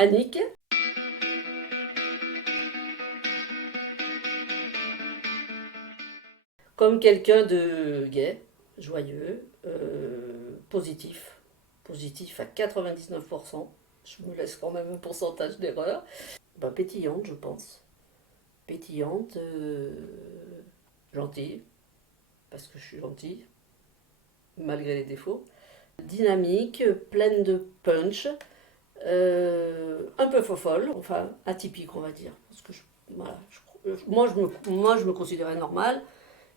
Annick, comme quelqu'un de gai, joyeux, positif, positif à 99%. Je me laisse quand même un pourcentage d'erreur. Ben, pétillante, je pense. Pétillante, gentille, parce que je suis gentille, malgré les défauts. Dynamique, pleine de punch, un peu fofolle, enfin atypique on va dire. Parce que voilà, moi je me considérais normale.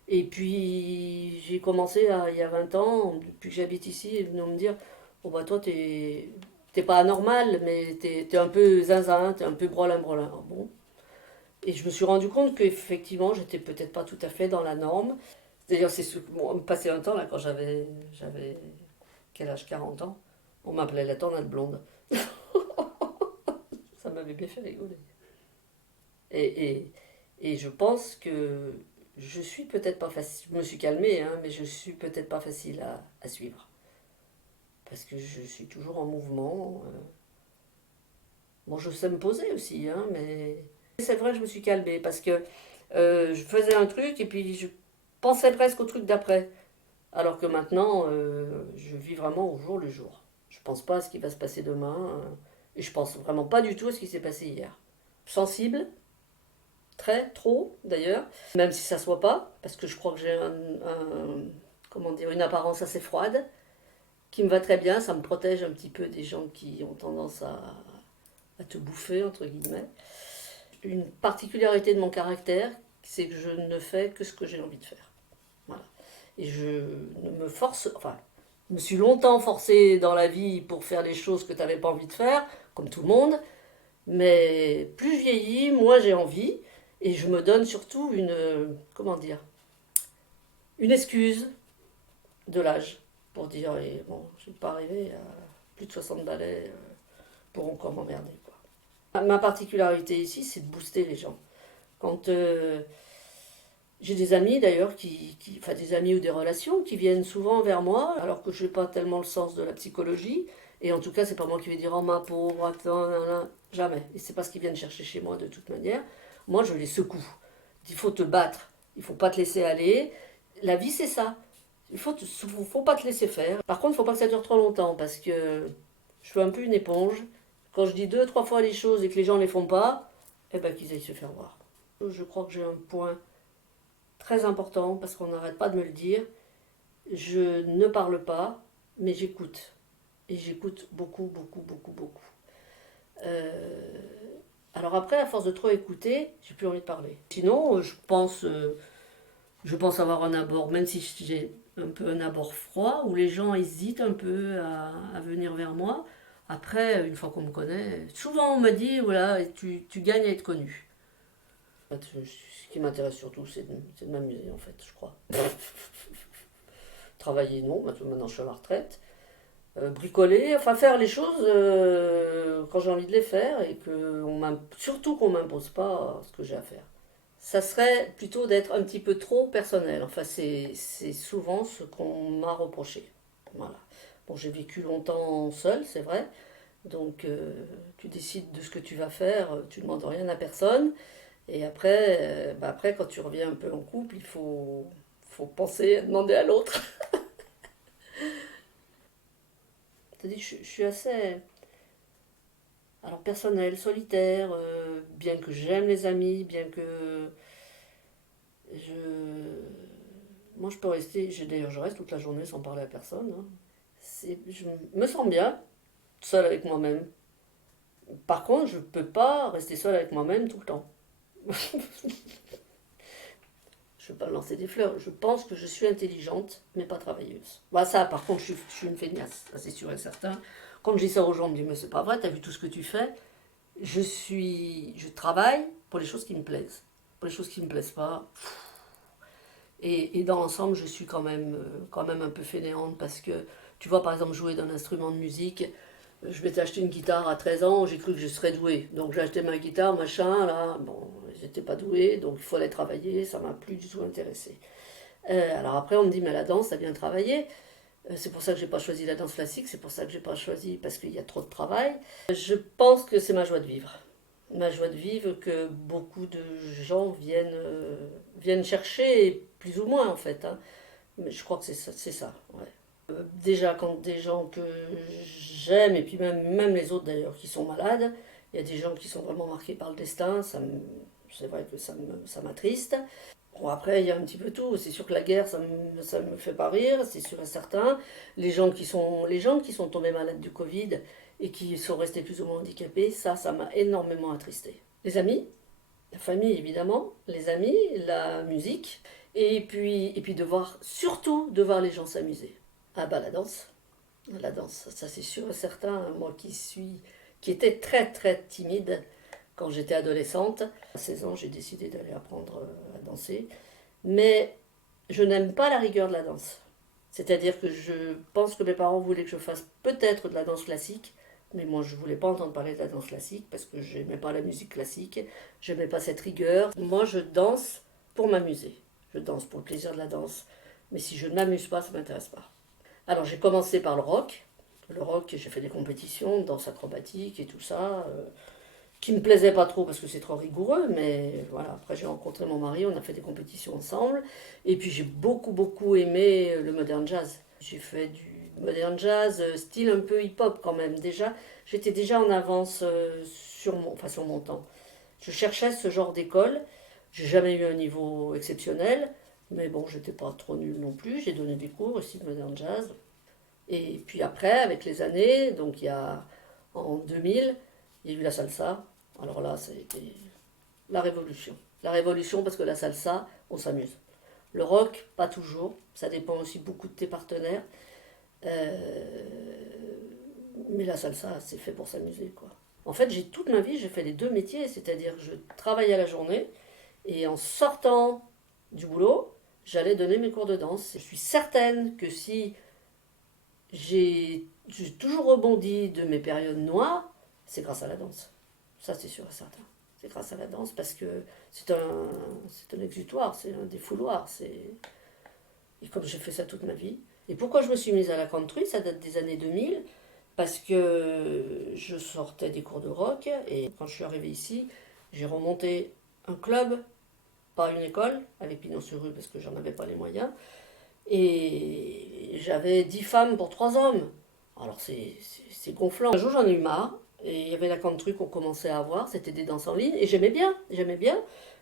Et puis j'ai commencé il y a 20 ans, depuis que j'habite ici, ils venaient me dire, oh bah toi t'es pas anormal, mais t'es un peu zinzin, t'es un peu brolin brolin. Ah bon. Et je me suis rendu compte qu'effectivement j'étais peut-être pas tout à fait dans la norme. D'ailleurs c'est bon, passé un temps là quand j'avais quel âge, 40 ans, on m'appelait la tornade blonde. Ça m'avait bien fait rigoler. Et, et, et je pense que je suis peut-être pas facile. Je me suis calmée, hein, mais je suis peut-être pas facile à suivre. Parce que je suis toujours en mouvement. Bon, je sais me poser aussi, hein, mais c'est vrai que je me suis calmée parce que je faisais un truc et puis je pensais presque au truc d'après. Alors que maintenant, je vis vraiment au jour le jour. Je pense pas à ce qui va se passer demain et je pense vraiment pas du tout à ce qui s'est passé hier. Sensible, très, trop d'ailleurs, même si ça se voit pas, parce que je crois que j'ai comment dire, une apparence assez froide, qui me va très bien, ça me protège un petit peu des gens qui ont tendance à te bouffer, entre guillemets. Une particularité de mon caractère, c'est que je ne fais que ce que j'ai envie de faire. Voilà. Et je ne me force, enfin, je me suis longtemps forcée dans la vie pour faire les choses que tu n'avais pas envie de faire, comme tout le monde, mais plus je vieillis, moins j'ai envie, et je me donne surtout comment dire, une excuse de l'âge pour dire, et bon, je ne vais pas arriver à plus de 60 balais pour encore m'emmerder, quoi. Ma particularité ici, c'est de booster les gens. Quand j'ai des amis d'ailleurs, enfin des amis ou des relations qui viennent souvent vers moi, alors que je n'ai pas tellement le sens de la psychologie, et en tout cas, c'est pas moi qui vais dire, oh ma pauvre, attends, nan, nan. Jamais. Et c'est pas ce qu'ils viennent chercher chez moi de toute manière. Moi, je les secoue. Il faut te battre, il faut pas te laisser aller. La vie, c'est ça. Faut pas te laisser faire. Par contre, il faut pas que ça dure trop longtemps, parce que je suis un peu une éponge. Quand je dis deux, trois fois les choses et que les gens ne les font pas, eh ben qu'ils aillent se faire voir. Je crois que j'ai un point très important parce qu'on n'arrête pas de me le dire. Je ne parle pas, mais j'écoute. Et j'écoute beaucoup, beaucoup, beaucoup, beaucoup. Euh, alors après, à force de trop écouter, j'ai plus envie de parler. Sinon, je pense avoir un abord, même si j'ai un peu un abord froid, où les gens hésitent un peu à venir vers moi. Après, une fois qu'on me connaît, souvent on me dit, voilà, tu gagnes à être connu. En fait, ce qui m'intéresse surtout, c'est de m'amuser, en fait, je crois. Travailler, non, maintenant je suis à la retraite. Bricoler, enfin faire les choses quand j'ai envie de les faire et surtout qu'on m'impose pas ce que j'ai à faire. Ça serait plutôt d'être un petit peu trop personnel. Enfin, c'est souvent ce qu'on m'a reproché. Voilà. Bon, j'ai vécu longtemps seul, c'est vrai. Donc, tu décides de ce que tu vas faire, tu ne demandes rien à personne. Et après, après, quand tu reviens un peu en couple, faut penser à demander à l'autre. C'est-à-dire, je suis assez, alors personnel, solitaire, bien que j'aime les amis, bien que je, moi je peux rester, d'ailleurs je reste toute la journée sans parler à personne, hein. Je me sens bien seule avec moi-même. Par contre, je peux pas rester seule avec moi-même tout le temps. Je ne veux pas lancer des fleurs. Je pense que je suis intelligente, mais pas travailleuse. Bah ça, par contre, je suis une feignasse, ça c'est sûr et certain. Quand je dis ça aux gens, on me dit, mais c'est pas vrai, t'as vu tout ce que tu fais. Je travaille pour les choses qui me plaisent. Pour les choses qui me plaisent pas. Et dans l'ensemble, je suis quand même un peu fainéante parce que, tu vois, par exemple, jouer d'un instrument de musique, je m'étais acheté une guitare à 13 ans, j'ai cru que je serais douée. Donc j'ai acheté ma guitare, machin, là, bon, j'étais pas douée, donc il fallait travailler, ça m'a plus du tout intéressé. Alors après, on me dit, mais la danse, ça vient travailler. C'est pour ça que j'ai pas choisi la danse classique, c'est pour ça que j'ai pas choisi parce qu'il y a trop de travail. Je pense que c'est ma joie de vivre. Ma joie de vivre que beaucoup de gens viennent chercher, plus ou moins en fait, hein. Mais je crois que c'est ça, ouais. Déjà, quand des gens que j'aime, et puis même les autres d'ailleurs qui sont malades, il y a des gens qui sont vraiment marqués par le destin, c'est vrai que ça m'attriste. Bon, après, il y a un petit peu tout. C'est sûr que la guerre, ça me fait pas rire, c'est sûr et certain. Les gens qui sont tombés malades du Covid et qui sont restés plus ou moins handicapés, ça m'a énormément attristé. Les amis, la famille évidemment, les amis, la musique, et puis surtout de voir les gens s'amuser. Ah bah la danse, ça c'est sûr et certain. Moi qui était très très timide quand j'étais adolescente, à 16 ans j'ai décidé d'aller apprendre à danser. Mais je n'aime pas la rigueur de la danse. C'est-à-dire que je pense que mes parents voulaient que je fasse peut-être de la danse classique, mais moi je voulais pas entendre parler de la danse classique parce que j'aimais pas la musique classique, j'aimais pas cette rigueur. Moi je danse pour m'amuser, je danse pour le plaisir de la danse, mais si je ne m'amuse pas, ça m'intéresse pas. Alors j'ai commencé par le rock. Le rock, j'ai fait des compétitions, danse acrobatique et tout ça, qui me plaisait pas trop parce que c'est trop rigoureux, mais voilà, après j'ai rencontré mon mari, on a fait des compétitions ensemble, et puis j'ai beaucoup aimé le modern jazz. J'ai fait du modern jazz, style un peu hip-hop quand même, déjà, j'étais déjà en avance sur mon temps. Je cherchais ce genre d'école, j'ai jamais eu un niveau exceptionnel, mais bon, j'étais pas trop nulle non plus, j'ai donné des cours aussi de modern jazz, et puis après, avec les années, donc il y a en 2000, il y a eu la salsa. Alors là, ça a été la révolution. La révolution parce que la salsa, on s'amuse. Le rock, pas toujours. Ça dépend aussi beaucoup de tes partenaires. Euh, mais la salsa, c'est fait pour s'amuser, quoi. En fait, j'ai toute ma vie, j'ai fait les deux métiers, c'est-à-dire que je travaillais à la journée et en sortant du boulot, j'allais donner mes cours de danse. Je suis certaine que si j'ai toujours rebondi de mes périodes noires, c'est grâce à la danse. Ça, c'est sûr et certain. C'est grâce à la danse parce que c'est un exutoire, c'est un défouloir. Et comme j'ai fait ça toute ma vie. Et pourquoi je me suis mise à la country, ça date des années 2000, parce que je sortais des cours de rock et quand je suis arrivée ici, j'ai remonté un club, pas une école, avec Pignon-sur-Rue parce que j'en avais pas les moyens. Et j'avais 10 femmes pour 3 hommes. Alors c'est gonflant. Un jour j'en ai eu marre. Et il y avait la country qu'on commençait à avoir. C'était des danses en ligne. Et j'aimais bien. J'aimais bien.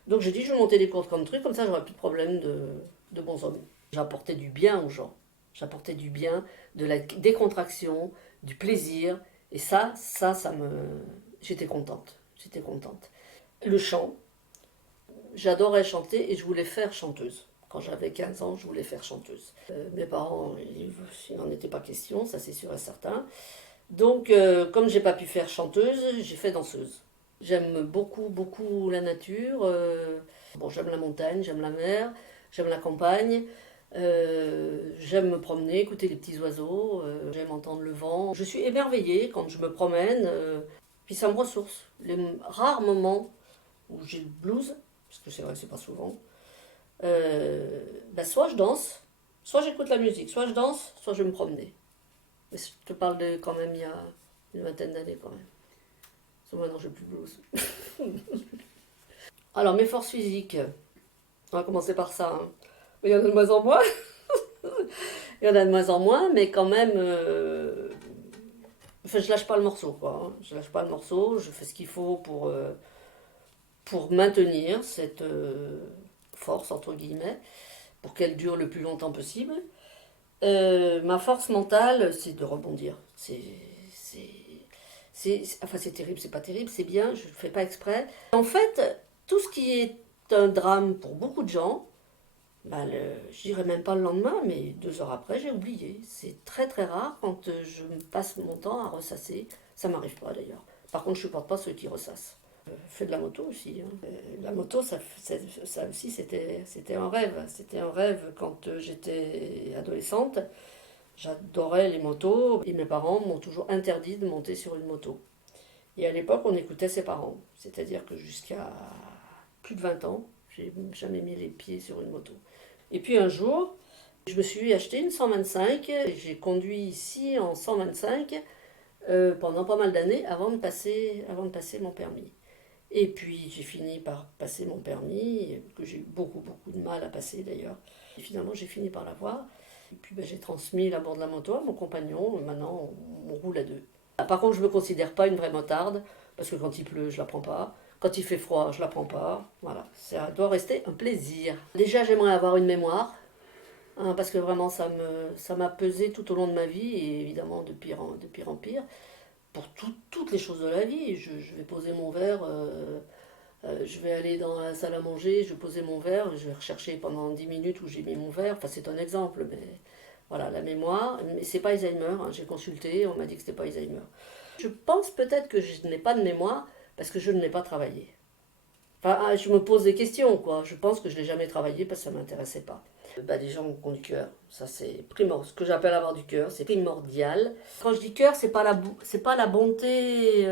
Donc j'ai dit je vais monter des cours de country. Comme ça j'aurai plus de problème de bons hommes. J'apportais du bien aux gens. J'apportais du bien, de la décontraction, du plaisir. Et ça me... J'étais contente. J'étais contente. Le chant. J'adorais chanter et je voulais faire chanteuse. Quand j'avais 15 ans, je voulais faire chanteuse. Mes parents, il n'en était pas question, ça c'est sûr et certain. Donc, comme j'ai pas pu faire chanteuse, j'ai fait danseuse. J'aime beaucoup la nature. Bon, j'aime la montagne, j'aime la mer, j'aime la campagne. J'aime me promener, écouter les petits oiseaux. J'aime entendre le vent. Je suis émerveillée quand je me promène. Puis ça me ressource. Les rares moments où j'ai le blues, parce que c'est vrai que c'est pas souvent, ben soit je danse, soit j'écoute la musique, soit je danse, soit je vais me promener. Mais je te parle de quand même il y a une vingtaine d'années quand même. Parce que maintenant j'ai plus de blues. Alors mes forces physiques, on va commencer par ça, hein. Il y en a de moins en moins. Il y en a de moins en moins, mais quand même, enfin je lâche pas le morceau quoi, hein. Je lâche pas le morceau, je fais ce qu'il faut pour maintenir cette force entre guillemets, pour qu'elle dure le plus longtemps possible. Ma force mentale, c'est de rebondir. Enfin, c'est terrible, c'est pas terrible, c'est bien, je ne fais pas exprès. En fait, tout ce qui est un drame pour beaucoup de gens, bah, je dirais même pas le lendemain, mais 2 heures après, j'ai oublié. C'est très rare quand je me passe mon temps à ressasser. Ça m'arrive pas d'ailleurs. Par contre, je supporte pas ceux qui ressassent. Je fais de la moto aussi, hein. La moto, ça aussi, c'était un rêve. C'était un rêve quand j'étais adolescente. J'adorais les motos et mes parents m'ont toujours interdit de monter sur une moto. Et à l'époque, on écoutait ses parents. C'est-à-dire que jusqu'à plus de 20 ans, j'ai jamais mis les pieds sur une moto. Et puis un jour, Je me suis acheté une 125, j'ai conduit ici en 125 pendant pas mal d'années avant de passer mon permis. Et puis j'ai fini par passer mon permis, que j'ai eu beaucoup de mal à passer d'ailleurs. Et finalement j'ai fini par l'avoir. Et puis ben, j'ai transmis la bord de la moto à mon compagnon, maintenant on roule à deux. Par contre je ne me considère pas une vraie motarde, parce que quand il pleut je la prends pas, quand il fait froid je la prends pas. Voilà, ça doit rester un plaisir. Déjà j'aimerais avoir une mémoire, hein, parce que vraiment ça m'a pesé tout au long de ma vie, et évidemment de pire en pire, pour toutes les choses de la vie. Je vais poser mon verre. Je vais aller dans la salle à manger, je vais poser mon verre, je vais rechercher pendant 10 minutes où j'ai mis mon verre. Enfin, c'est un exemple, mais voilà, la mémoire. Mais c'est pas Alzheimer, hein. J'ai consulté, on m'a dit que c'était pas Alzheimer. Je pense peut-être que je n'ai pas de mémoire parce que je ne l'ai pas travaillé. Enfin, je me pose des questions, quoi. Je pense que je ne l'ai jamais travaillé parce que ça ne m'intéressait pas. Bah, des gens qui ont du cœur, ça c'est primordial. Ce que j'appelle avoir du cœur, c'est primordial. Quand je dis cœur, c'est pas la bonté,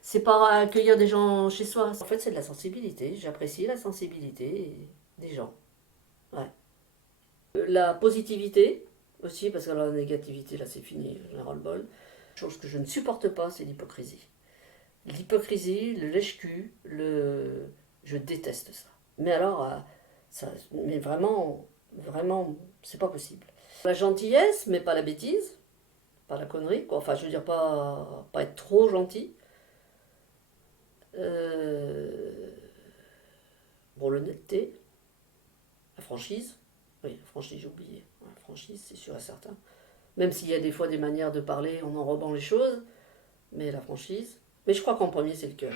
c'est pas accueillir des gens chez soi. En fait, c'est de la sensibilité. J'apprécie la sensibilité des gens. Ouais. La positivité aussi, parce que la négativité, là c'est fini, j'en ai ras-le-bol. Chose que je ne supporte pas, c'est l'hypocrisie. L'hypocrisie, le lèche-cul, je déteste ça. Mais alors, mais vraiment, c'est pas possible. La gentillesse, mais pas la bêtise, pas la connerie, quoi. Enfin, je veux dire, pas être trop gentil. Euh, bon, l'honnêteté, la franchise. Oui, la franchise, j'ai oublié. La franchise, c'est sûr et certain. Même s'il y a des fois des manières de parler en enrobant les choses, mais la franchise. Mais je crois qu'en premier, c'est le cœur.